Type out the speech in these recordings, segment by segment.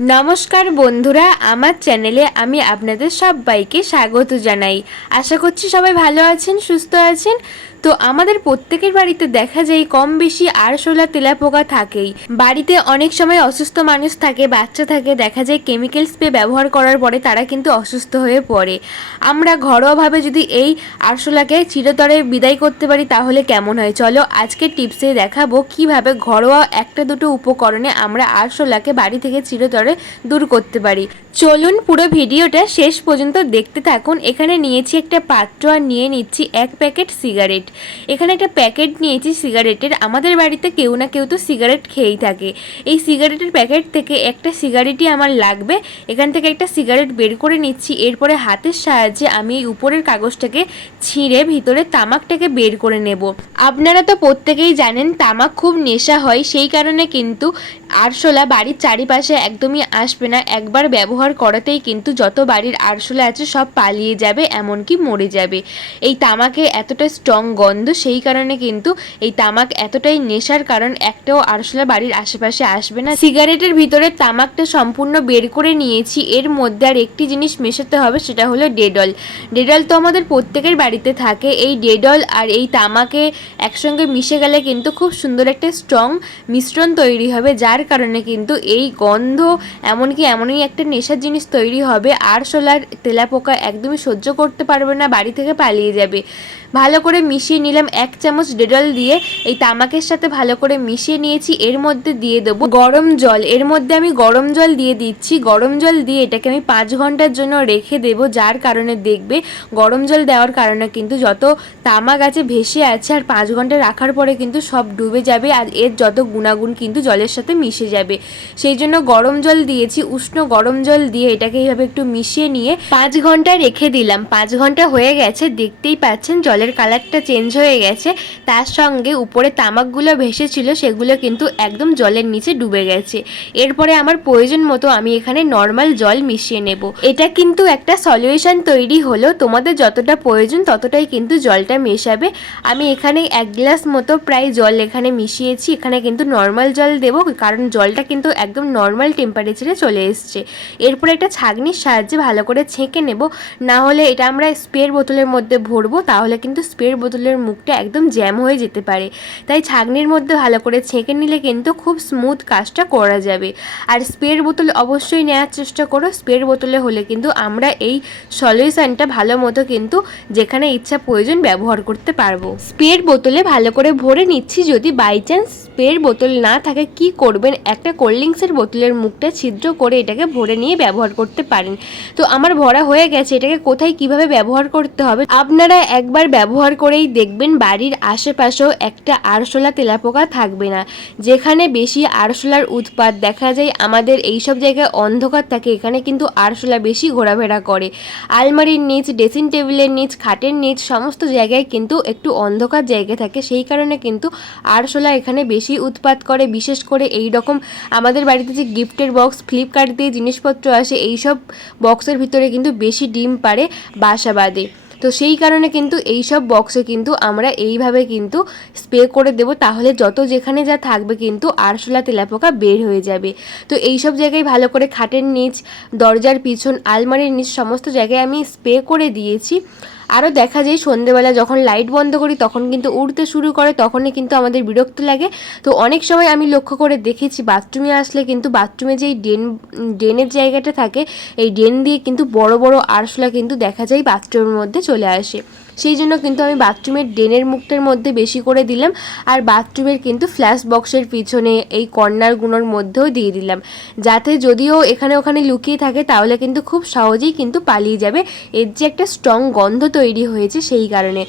নমস্কার বন্ধুরা, আমার চ্যানেলে আমি আপনাদের সবাইকে স্বাগত জানাই। আশা করছি সবাই ভালো আছেন, সুস্থ আছেন। তো আমাদের প্রত্যেকের বাড়িতে দেখা যায় কম বেশি আরশোলা তেলাপোকা থাকেই। বাড়িতে অনেক সময় অসুস্থ মানুষ থাকে, বাচ্চা থাকে, দেখা যায় কেমিক্যাল স্প্রে ব্যবহার করার পরে তারা কিন্তু অসুস্থ হয়ে পড়ে। আমরা ঘরোয়াভাবে যদি এই আরশোলাকে চিরতরে বিদায় করতে পারি তাহলে কেমন হয়? চলো আজকের টিপসে দেখাবো কীভাবে ঘরোয়া একটা দুটো উপকরণে আমরা আরশোলাকে বাড়ি থেকে চিরতরে দূর করতে পারি। চলুন পুরো ভিডিওটা শেষ পর্যন্ত দেখতে থাকুন। এখানে নিয়েছি একটা পাত্র আর নিয়ে নিচ্ছি এক প্যাকেট সিগারেট এখানে একটা প্যাকেট নিয়েছি সিগারেটের। আমাদের বাড়িতে কেউ না কেউ তো সিগারেট খেয়েই থাকে। এই সিগারেটের প্যাকেট থেকে একটা সিগারেটই আমার লাগবে। এখান থেকে একটা সিগারেট বের করে নিচ্ছি। এরপরে হাতের সাহায্যে আমি এই উপরের কাগজটাকে ছিঁড়ে ভিতরে তামাকটাকে বের করে নেব। আপনারা তো প্রত্যেকেই জানেন, তামাক খুব নেশা হয়। সেই কারণে কিন্তু আরশোলা বাড়ির চারিপাশে একদমই আসবে না। একবার ব্যবহার করাতেই কিন্তু যত বাড়ির আরশোলা আছে, সব পালিয়ে যাবে, এমনকি মরে যাবে। এই তামাকে এতটা স্ট্রং গন্ধ, সেই কারণে কিন্তু এই তামাক এতটাই নেশার কারণ, একটাও আরশোলা বাড়ির আশেপাশে আসবে না। সিগারেটের ভিতরে তামাকটা সম্পূর্ণ বের করে নিয়েছি। এর মধ্যে আর একটি জিনিস মেশাতে হবে, সেটা হলো ডেডল। ডেডল তো আমাদের প্রত্যেকের বাড়িতে থাকে। এই ডেডল আর এই তামাকে একসঙ্গে মিশে গেলে কিন্তু খুব সুন্দর একটা স্ট্রং মিশ্রণ তৈরি হবে, যার কারণে কিন্তু এই গন্ধ এমনকি এমনই একটা নেশার জিনিস তৈরি হবে, আর সোলার তেলাপোকা একদমই সহ্য করতে পারবে না, বাড়ি থেকে পালিয়ে যাবে। ভালো করে মিশিয়ে নিলাম এক চামচ ডেডল দিয়ে, এই তামাকের সাথে ভালো করে মিশিয়ে নিয়েছি, এর মধ্যে দিয়ে দেবো গরম জল। এর মধ্যে আমি গরম জল দিয়ে দিচ্ছি, গরম জল দিয়ে এটাকে আমি পাঁচ ঘণ্টার জন্য রেখে দেবো, যার কারণে দেখবে গরম জল দেওয়ার কারণে কিন্তু যত তামাক আছে, ভেসে আছে, আর পাঁচ ঘণ্টা রাখার পরে কিন্তু সব ডুবে যাবে, আর এর যত গুণাগুণ কিন্তু জলের সাথে মিশে যাবে। সেই জন্য গরম জল দিয়েছি, উষ্ণ গরম জল দিয়ে এটাকে এইভাবে একটু মিশিয়ে নিয়ে পাঁচ ঘণ্টা রেখে দিলাম। পাঁচ ঘণ্টা হয়ে গেছে, দেখতেই পাচ্ছেন জলের কালারটা চেঞ্জ হয়ে গেছে। তার সঙ্গে উপরে তামাকগুলো ভেসেছিল, সেগুলো কিন্তু একদম জলের নিচে ডুবে গেছে। এরপরে আমার প্রয়োজন মতো আমি এখানে নর্মাল জল মিশিয়ে নেব। এটা কিন্তু একটা সলিউশন তৈরি হলো, তোমাদের যতটা প্রয়োজন ততটাই কিন্তু জলটা মেশাবে। আমি এখানে এক গ্লাস মতো প্রায় জল এখানে মিশিয়েছি, এখানে কিন্তু নর্মাল জল দেবো, কারণ জলটা কিন্তু একদম নর্মাল টেম্পারেচারে চলে এসছে। এরপরে একটা ছাগনির সাহায্যে ভালো করে ছেঁকে নেব। না হলে এটা আমরা স্প্রের বোতলের মধ্যে ভরবো, তাহলে কিন্তু স্প্রের বোতলের মুখটা একদম জ্যাম হয়ে যেতে পারে। তাই ছাগনির মধ্যে ভালো করে ছেঁকে নিলে কিন্তু খুব স্মুথ কাজটা করা যাবে। আর স্প্রের বোতল অবশ্যই নেওয়ার চেষ্টা করো। স্প্রের বোতলে হলে কিন্তু আমরা এই সলিউশনটা ভালো মতো কিন্তু যেখানে ইচ্ছা প্রয়োজন ব্যবহার করতে পারব। স্প্রের বোতলে ভালো করে ভরে নিচ্ছি। যদি বাই চান্স স্প্রের বোতল না থাকে, কি করবেন একটা কোল্ড ড্রিঙ্কসের বোতলের মুখটা ছিদ্র করে এটাকে ভরে নিয়ে ব্যবহার করতে পারেন। তো আমার ভরা হয়ে গেছে, এটাকে কোথায় কীভাবে ব্যবহার করতে হবে? আপনারা একবার ব্যবহার করেই দেখবেন বাড়ির আশেপাশেও একটা আরশোলা তেলাপোকা থাকবে না। যেখানে বেশি আরশোলার উৎপাত দেখা যায়, আমাদের এই সব জায়গায় অন্ধকার থাকে, এখানে কিন্তু আরশোলা বেশি ঘোরাফেরা করে। আলমারির নিচ ড্রেসিং টেবিলের নিচ, খাটের নিচ, সমস্ত জায়গায় কিন্তু একটু অন্ধকার জায়গা থাকে, সেই কারণে কিন্তু আরশোলা এখানে বেশি উৎপাত করে। বিশেষ করে এই রকম আমাদের বাড়িতে যে গিফটের বক্স, ফ্লিপকার্ট দিয়ে জিনিসপত্র আসে এই সব বক্সের ভিতরে কিন্তু বেশি ডিম পারে বাসা বাঁধে। তো সেই কারণে কিন্তু এই সব বক্সে কিন্তু আমরা এইভাবে কিন্তু স্প্রে করে দেব, তাহলে যত যেখানে যা থাকবে কিন্তু আরশোলা তেলাপোকা বের হয়ে যাবে। তো এই সব জায়গায় ভালো করে খাটের নিচ, দরজার পিছন, আলমারির নিচ, সমস্ত জায়গায় আমি স্প্রে করে দিয়েছি। আরও দেখা যায় সন্ধেবেলা যখন লাইট বন্ধ করি, তখন কিন্তু উড়তে শুরু করে, তখনই কিন্তু আমাদের বিরক্ত লাগে। তো অনেক সময় আমি লক্ষ্য করে দেখেছি, বাথরুমে আসলে কিন্তু বাথরুমে যেই ড্রেন, ড্রেনের জায়গাটা থাকে, এই ড্রেন দিয়ে কিন্তু বড় বড় আরশোলা কিন্তু দেখা যায় বাথরুমের মধ্যে চলে আসে। সেই জন্য কিন্তু আমি বাথরুমের ড্রেনের মুখটার মধ্যে বেশি করে দিলাম আর বাথরুমের কিন্তু ফ্ল্যাশ বক্সের পিছনে এই কর্নারগুলোর মধ্যেও দিয়ে দিলাম। যাতে যদিও এখানে ওখানে লুকিয়ে থাকে, তাহলে কিন্তু খুব সহজেই কিন্তু পালিয়ে যাবে। এর যে একটা স্ট্রং গন্ধ তৈরি হয়েছে সেই কারণে।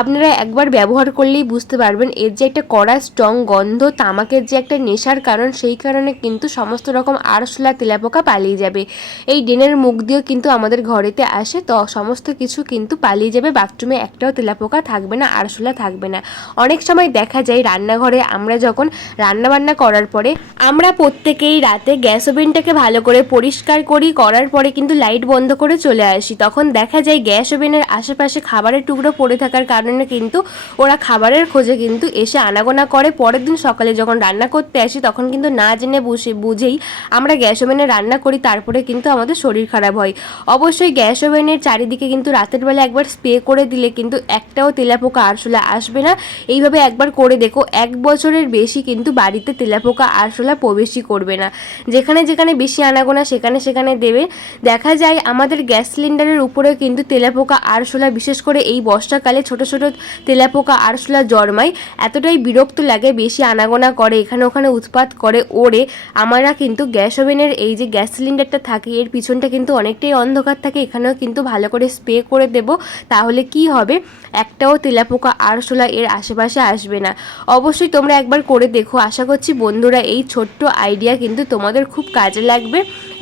আপনারা একবার ব্যবহার করলেই বুঝতে পারবেন, এর যে একটা কড়া স্ট্রং গন্ধ, তামাকের যে একটা নেশার কারণ, সেই কারণে কিন্তু সমস্ত রকম আরশোলা, তেলাপোকা পালিয়ে যাবে। এই ড্রেনের মুখ দিয়েও কিন্তু আমাদের ঘরেতে আসে, তো সমস্ত কিছু কিন্তু পালিয়ে যাবে বাথরুম বাথরুমে একটাও তেলাপোকা থাকবে না আরশোলা থাকবে না। অনেক সময় দেখা যায় রান্নাঘরে আমরা যখন রান্নাবান্না করার পরে আমরা প্রত্যেকেই রাতে গ্যাস ওভেনটাকে ভালো করে পরিষ্কার করি, করার পরে কিন্তু লাইট বন্ধ করে চলে আসি। তখন দেখা যায় গ্যাস ওভেনের আশেপাশে খাবারের টুকরো পড়ে থাকার কারণে কিন্তু ওরা খাবারের খোঁজে কিন্তু এসে আনাগোনা করে। পরের দিন সকালে যখন রান্না করতে আসি, তখন কিন্তু না জেনে বুঝে, বুঝেই আমরা গ্যাস ওভেনে রান্না করি, তারপরে কিন্তু আমাদের শরীর খারাপ হয়। অবশ্যই গ্যাস ওভেনের চারিদিকে কিন্তু রাতের বেলা একবার স্প্রে করে দিলে কিন্তু একটাও তেলাপোকা আরশোলা আসবে না। এইভাবে একবার করে দেখো, এক বছরের বেশি কিন্তু বাড়িতে তেলাপোকা আরশোলা প্রবেশই করবে না। যেখানে যেখানে বেশি আনাগোনা, সেখানে সেখানে দেবে। দেখা যায় আমাদের গ্যাস সিলিন্ডারের উপরে কিন্তু তেলাপোকা আরশোলা, বিশেষ করে এই বর্ষাকালে ছোট ছোট তেলাপোকা আরশোলা জন্মায়। এতটাই বিরক্ত লাগে, বেশি আনাগোনা করে, এখানে ওখানে উৎপাত করে, ওড়ে। আমরা কিন্তু গ্যাস ওভেনের এই যে গ্যাস সিলিন্ডারটা থাকে, এর পিছনটা কিন্তু অনেকটাই অন্ধকার থাকে। এখানেও কিন্তু ভালো করে স্প্রে করে দেব। তাহলে কি হবে? একটাও তেলাপোকা আরশোলা এর আশেপাশে আসবে না। অবশ্যই তোমরা একবার করে দেখো। আশা করছি বন্ধুরা এই ছোট্ট আইডিয়া কিন্তু তোমাদের খুব কাজে লাগবে।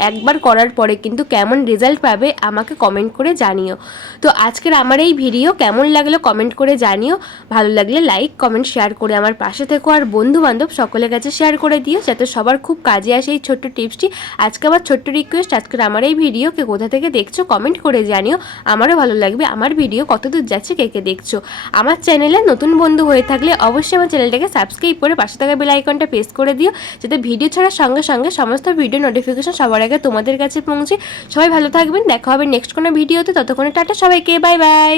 একবার করার পরে কিন্তু কেমন রেজাল্ট পাবে আমাকে কমেন্ট করে জানিও। তো আজকের আমার এই ভিডিও কেমন লাগল কমেন্ট করে জানিও। ভালো লাগলে লাইক কমেন্ট শেয়ার করে আমার পাশে থেকো। আর বন্ধু বান্ধব সকলের কাছে শেয়ার করে দিও যাতে সবার খুব কাজে আসে এই ছোট্ট টিপসটি আজকে আমার ছোট্ট রিকোয়েস্ট আজকের আমার এই ভিডিও কে কোথা থেকে দেখছ কমেন্ট করে জানিও। আমারও ভালো লাগবে, আমার ভিডিও কত দূর যাচ্ছে, কে কে দেখছ। আমার চ্যানেলে নতুন বন্ধু হয়ে থাকলে অবশ্যই আমার চ্যানেলটাকে সাবস্ক্রাইব করে পাশে থাকা বেল আইকনটা প্রেস করে দিও। যাতে ভিডিও ছাড়ার সঙ্গে সঙ্গে সমস্ত ভিডিও নোটিফিকেশন সবার আগে তোমাদের কাছে পৌঁছে সবাই ভালো থাকবেন, দেখা হবে নেক্সট কোনো ভিডিওতে, ততক্ষণে টাটা সবাইকে বাই বাই